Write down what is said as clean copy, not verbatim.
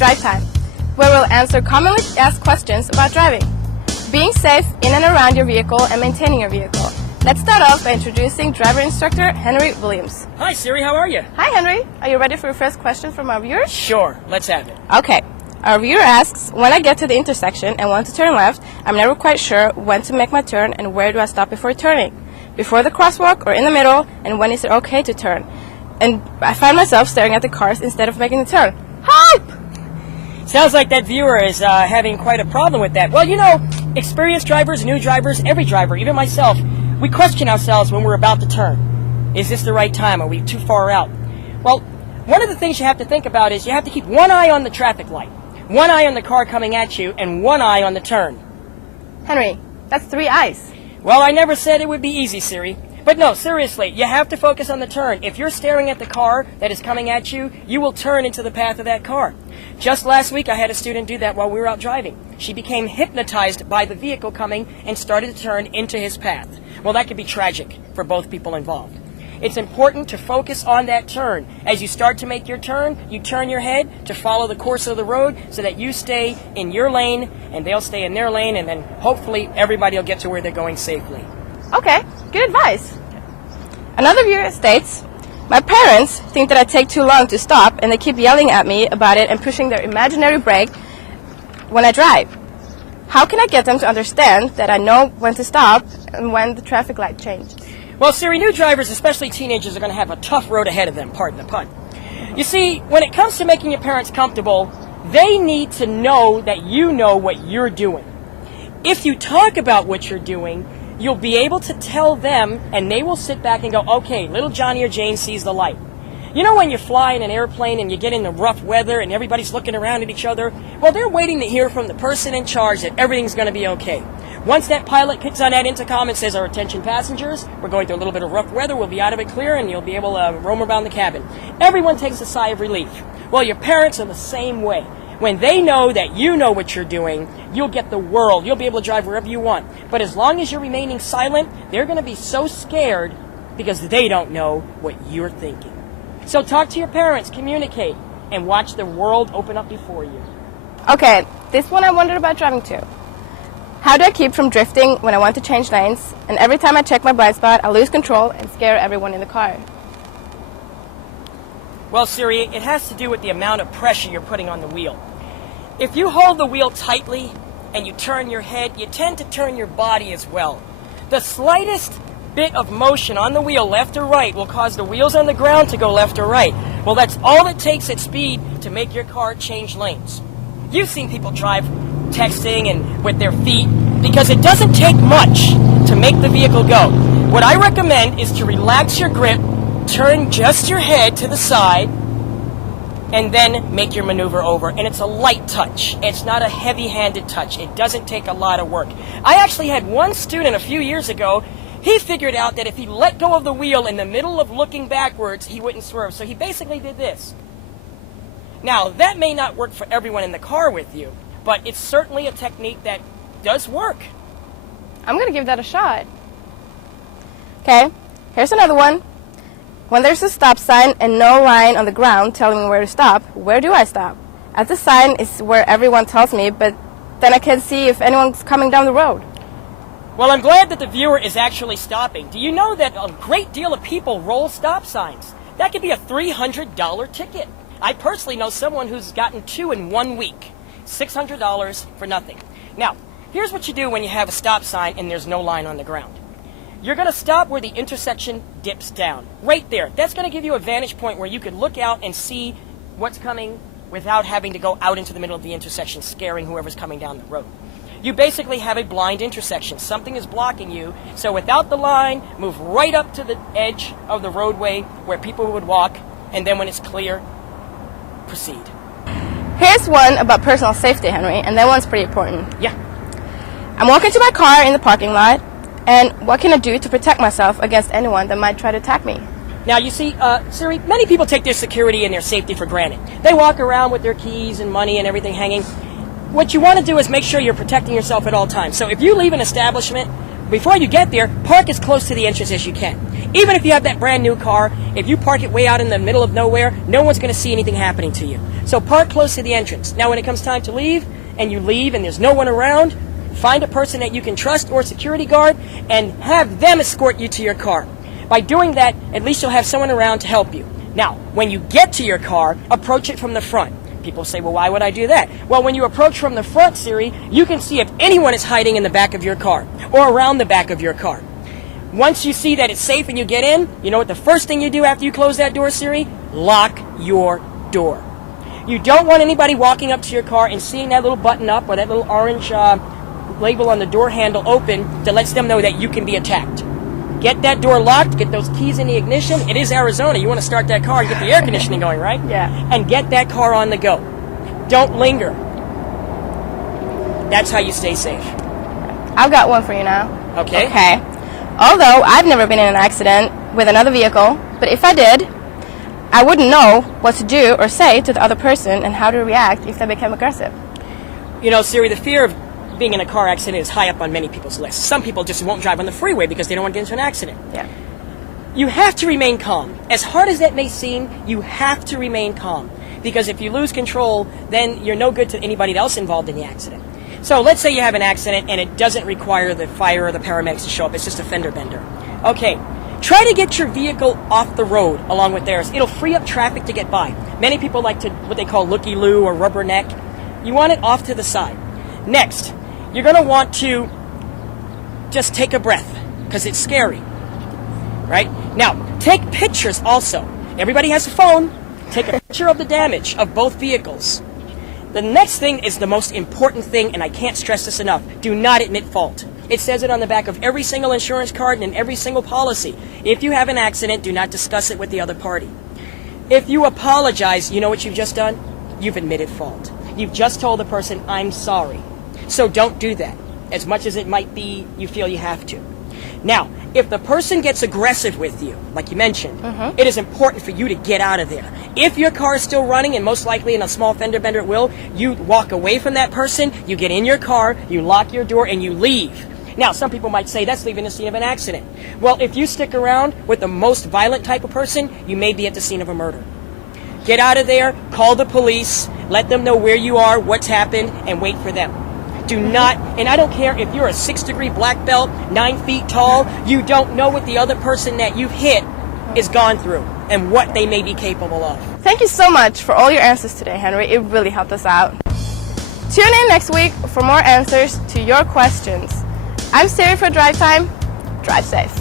Drive Time, where we'll answer commonly asked questions about driving, being safe in and around your vehicle, and maintaining your vehicle. Let's start off by introducing driver instructor Henry Williams. Hi Siri, how are you? Hi Henry, are you ready for your first question from our viewers? Sure, let's have it. Okay, our viewer asks, when I get to the intersection and want to turn left, I'm never quite sure when to make my turn and where do I stop before turning? Before the crosswalk or in the middle, and when is it okay to turn? And I find myself staring at the cars instead of making the turn. Help! Sounds like that viewer is having quite a problem with that. Well, you know, experienced drivers, new drivers, every driver, even myself, we question ourselves when we're about to turn. Is this the right time? Are we too far out? Well, one of the things you have to think about is you have to keep one eye on the traffic light, one eye on the car coming at you, and one eye on the turn. Henry, that's 3 eyes. Well, I never said it would be easy, Siri. But no, seriously, you have to focus on the turn. If you're staring at the car that is coming at you, you will turn into the path of that car. Just last week, I had a student do that while we were out driving. She became hypnotized by the vehicle coming and started to turn into his path. Well, that could be tragic for both people involved. It's important to focus on that turn. As you start to make your turn, you turn your head to follow the course of the road so that you stay in your lane and they'll stay in their lane, and then hopefully everybody will get to where they're going safely. Okay, good advice. Another viewer states, my parents think that I take too long to stop and they keep yelling at me about it and pushing their imaginary brake when I drive. How can I get them to understand that I know when to stop and when the traffic light changes? Well, Siri, new drivers, especially teenagers, are going to have a tough road ahead of them, pardon the pun. You see, when it comes to making your parents comfortable, they need to know that you know what you're doing. If you talk about what you're doing, you'll be able to tell them, and they will sit back and go, okay, little Johnny or Jane sees the light. You know when you fly in an airplane and you get in the rough weather and everybody's looking around at each other? Well, they're waiting to hear from the person in charge that everything's going to be okay. Once that pilot kicks on that intercom and says, our attention passengers, we're going through a little bit of rough weather, we'll be out of it clear, and you'll be able to roam around the cabin. Everyone takes a sigh of relief. Well, your parents are the same way. When they know that you know what you're doing, you'll get the world. You'll be able to drive wherever you want. But as long as you're remaining silent, they're going to be so scared because they don't know what you're thinking. So talk to your parents, communicate, and watch the world open up before you. Okay, this one I wondered about driving too. How do I keep from drifting when I want to change lanes, and every time I check my blind spot, I lose control and scare everyone in the car? Well, Siri, it has to do with the amount of pressure you're putting on the wheel. If you hold the wheel tightly and you turn your head, you tend to turn your body as well. The slightest bit of motion on the wheel, left or right, will cause the wheels on the ground to go left or right. Well, that's all it takes at speed to make your car change lanes. You've seen people drive texting and with their feet because it doesn't take much to make the vehicle go. What I recommend is to relax your grip, turn just your head to the side, and then make your maneuver over. And it's a light touch. It's not a heavy-handed touch. It doesn't take a lot of work. I actually had one student a few years ago. He figured out that if he let go of the wheel in the middle of looking backwards, he wouldn't swerve. So he basically did this. Now, that may not work for everyone in the car with you, but it's certainly a technique that does work. I'm going to give that a shot. Okay, here's another one. When there's a stop sign and no line on the ground telling me where to stop, where do I stop? As the sign is where everyone tells me, but then I can't see if anyone's coming down the road. Well, I'm glad that the viewer is actually stopping. Do you know that a great deal of people roll stop signs? That could be a $300 ticket. I personally know someone who's gotten 2 in 1 week. $600 for nothing. Now, here's what you do when you have a stop sign and there's no line on the ground. You're going to stop where the intersection dips down. Right there. That's going to give you a vantage point where you can look out and see what's coming without having to go out into the middle of the intersection, scaring whoever's coming down the road. You basically have a blind intersection. Something is blocking you. So without the line, move right up to the edge of the roadway where people would walk, and then when it's clear, proceed. Here's one about personal safety, Henry, and that one's pretty important. Yeah. I'm walking to my car in the parking lot, and what can I do to protect myself against anyone that might try to attack me? Now, you see, Siri, many people take their security and their safety for granted. They walk around with their keys and money and everything hanging. What you want to do is make sure you're protecting yourself at all times. So if you leave an establishment, before you get there, park as close to the entrance as you can. Even if you have that brand new car, if you park it way out in the middle of nowhere, no one's going to see anything happening to you. So park close to the entrance. Now when it comes time to leave, and you leave and there's no one around, find a person that you can trust or a security guard and have them escort you to your car. By doing that, at least you'll have someone around to help you. Now, when you get to your car, approach it from the front. People say, well, why would I do that? Well, when you approach from the front, Siri, you can see if anyone is hiding in the back of your car or around the back of your car. Once you see that it's safe and you get in, you know what the first thing you do after you close that door, Siri? Lock your door. You don't want anybody walking up to your car and seeing that little button up or that little orange label on the door handle open that lets them know that you can be attacked. Get that door locked, get those keys in the ignition. It is Arizona. You want to start that car and get the air conditioning going, right? Yeah. And get that car on the go. Don't linger. That's how you stay safe. I've got one for you now. Okay? Okay. Although I've never been in an accident with another vehicle, but if I did, I wouldn't know what to do or say to the other person and how to react if they became aggressive. You know, Siri, the fear of being in a car accident is high up on many people's lists. Some people just won't drive on the freeway because they don't want to get into an accident. Yeah. You have to remain calm. As hard as that may seem, you have to remain calm. Because if you lose control, then you're no good to anybody else involved in the accident. So let's say you have an accident and it doesn't require the fire or the paramedics to show up. It's just a fender bender. Okay, try to get your vehicle off the road along with theirs. It'll free up traffic to get by. Many people like to what they call looky-loo or rubberneck. You want it off to the side. Next, you're going to want to just take a breath because it's scary. Right? Now, take pictures also. Everybody has a phone. Take a picture of the damage of both vehicles. The next thing is the most important thing, and I can't stress this enough. Do not admit fault. It says it on the back of every single insurance card and in every single policy. If you have an accident, do not discuss it with the other party. If you apologize, you know what you've just done? You've admitted fault. You've just told the person, I'm sorry. So don't do that, as much as it might be you feel you have to. Now, if the person gets aggressive with you, like you mentioned, it is important for you to get out of there. If your car is still running, and most likely in a small fender bender it will, you walk away from that person, you get in your car, you lock your door, and you leave. Now, some people might say that's leaving the scene of an accident. Well, if you stick around with the most violent type of person, you may be at the scene of a murder. Get out of there, call the police, let them know where you are, what's happened, and wait for them. Do not, and I don't care if you're a 6-degree black belt, 9 feet tall, you don't know what the other person that you've hit is gone through and what they may be capable of. Thank you so much for all your answers today, Henry. It really helped us out. Tune in next week for more answers to your questions. I'm Siri for Drive Time. Drive safe.